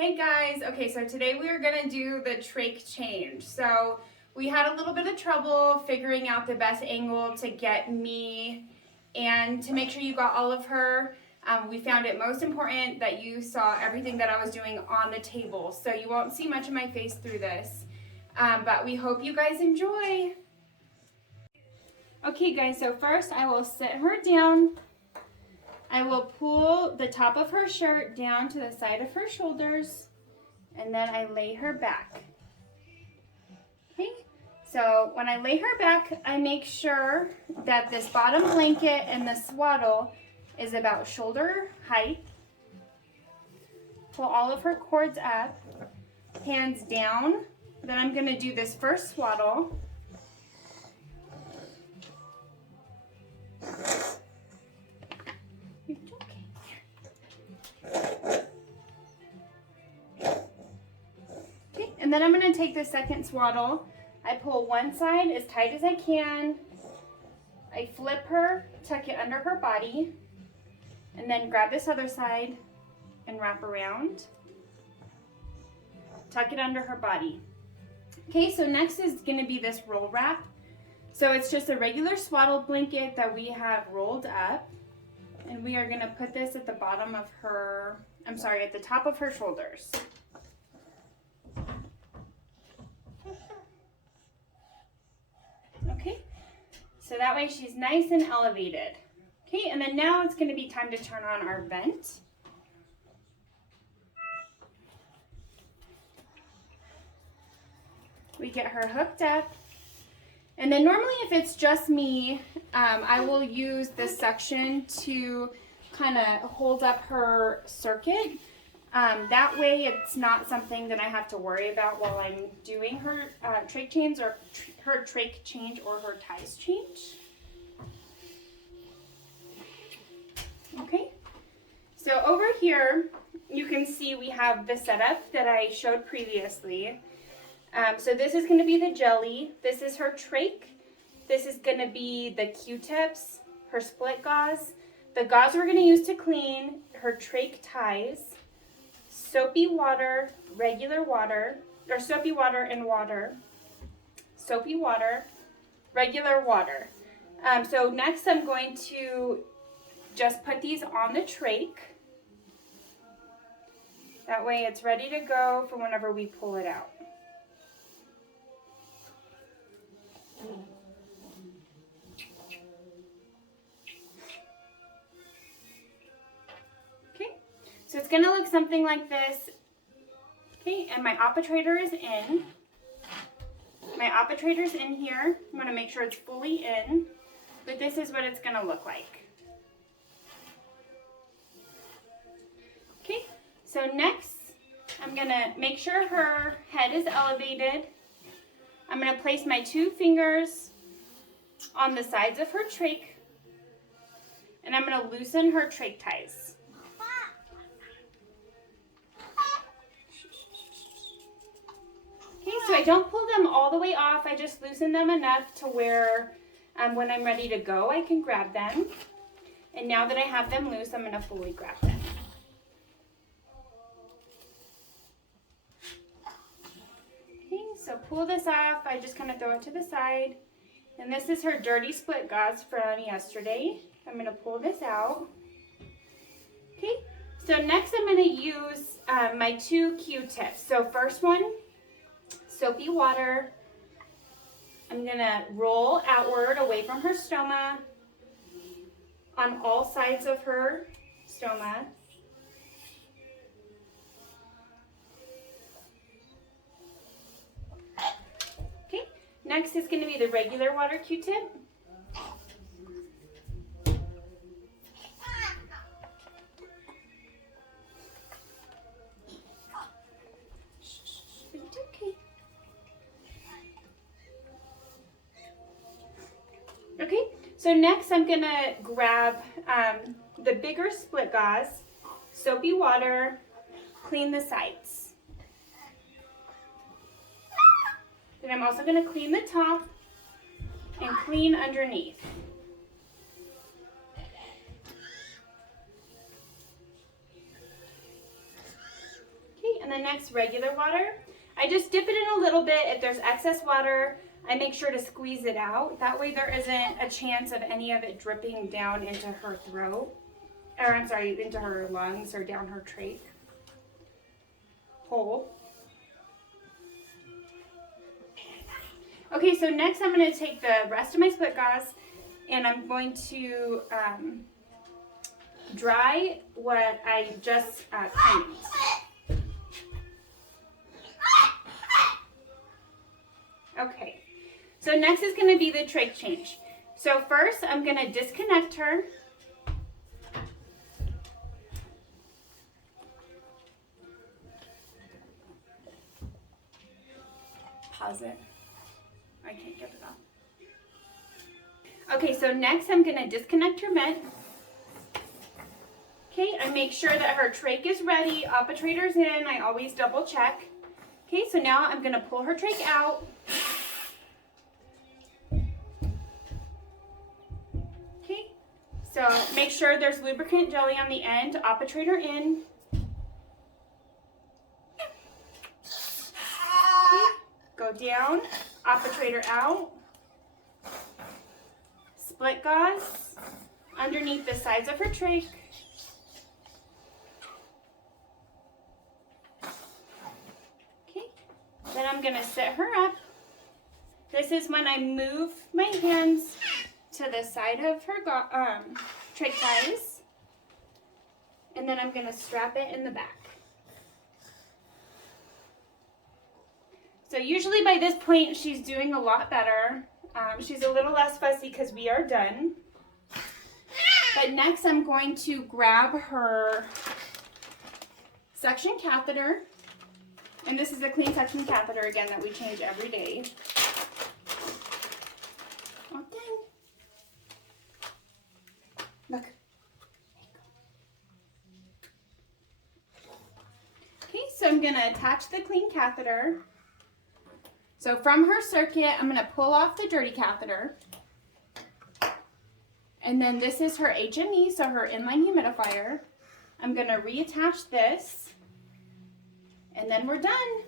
Hey guys, okay, so today we are gonna do the trach change. So we had a little bit of trouble figuring out the best angle to get me and to make sure you got all of her. We found it most important that you saw everything that I was doing on the table. So you won't see much of my face through this, but we hope you guys enjoy. Okay guys, so first I will sit her down. I will pull the top of her shirt down to the side of her shoulders, and then I lay her back. Okay, so when I lay her back, I make sure that this bottom blanket and the swaddle is about shoulder height. Pull all of her cords up, hands down. Then I'm gonna do this first swaddle. And then I'm going to take the second swaddle. I pull one side as tight as I can. I flip her, tuck it under her body, and then grab this other side and wrap around. Tuck it under her body. Okay, so next is going to be this roll wrap. So it's just a regular swaddle blanket that we have rolled up. And we are going to put this at the bottom of her, at the top of her shoulders. Okay, so that way she's nice and elevated. Okay, and then now it's going to be time to turn on our vent. We get her hooked up. And then normally if it's just me, I will use this section to kind of hold up her circuit. That way it's not something that I have to worry about while I'm doing her trach change or her ties change. Okay, so over here you can see we have the setup that I showed previously. So this is going to be the jelly, this is her trach, this is going to be the Q-tips, her split gauze, the gauze we're going to use to clean her trach ties, soapy water, regular water, or soapy water and water, soapy water, regular water. So next I'm going to just put these on the trach. That way it's ready to go for whenever we pull it out. So it's going to look something like this. Okay, and my operator is in. My operator's in here. I'm going to make sure it's fully in. But this is what it's going to look like. Okay, so next I'm going to make sure her head is elevated. I'm going to place my 2 fingers on the sides of her trach. And I'm going to loosen her trach ties. So I don't pull them all the way off, I just loosen them enough to where when I'm ready to go, I can grab them. And now that I have them loose, I'm going to fully grab them. Okay, so pull this off, I just kind of throw it to the side. And this is her dirty split gauze from yesterday. I'm going to pull this out. Okay, so next I'm going to use my 2 Q-tips. So first one, soapy water. I'm going to roll outward away from her stoma on all sides of her stoma. Okay, next is going to be the regular water Q-tip. Okay, so next I'm going to grab the bigger split gauze, soapy water, clean the sides. Then I'm also going to clean the top and clean underneath. and then next regular water. I just dip it in a little bit. If there's excess water, I make sure to squeeze it out. That way there isn't a chance of any of it dripping down into her throat. Or I'm sorry, into her lungs or down her trach hole. Okay, so next I'm going to take the rest of my split gauze and I'm going to dry what I just cleaned. Okay, so next is going to be the trach change. So first I'm going to disconnect her. Pause it. I can't get it off. Okay, so next I'm going to disconnect her vent. Okay, I make sure that her trach is ready, operator's in, I always double check. Okay, so now I'm going to pull her trach out. Okay, so make sure there's lubricant jelly on the end, operator in. Okay, go down, operator out. Split gauze underneath the sides of her trach. Okay, then I'm going to sit her up. This is when I move my hands to the side of her trach ties, and then I'm going to strap it in the back. So usually by this point she's doing a lot better. She's a little less fussy because we are done. But next I'm going to grab her suction catheter. And this is a clean suction catheter again that we change every day. Oh, dang. Look. Okay, so I'm going to attach the clean catheter. So from her circuit, I'm going to pull off the dirty catheter. And then this is her HME, so her inline humidifier. I'm going to reattach this. And then we're done.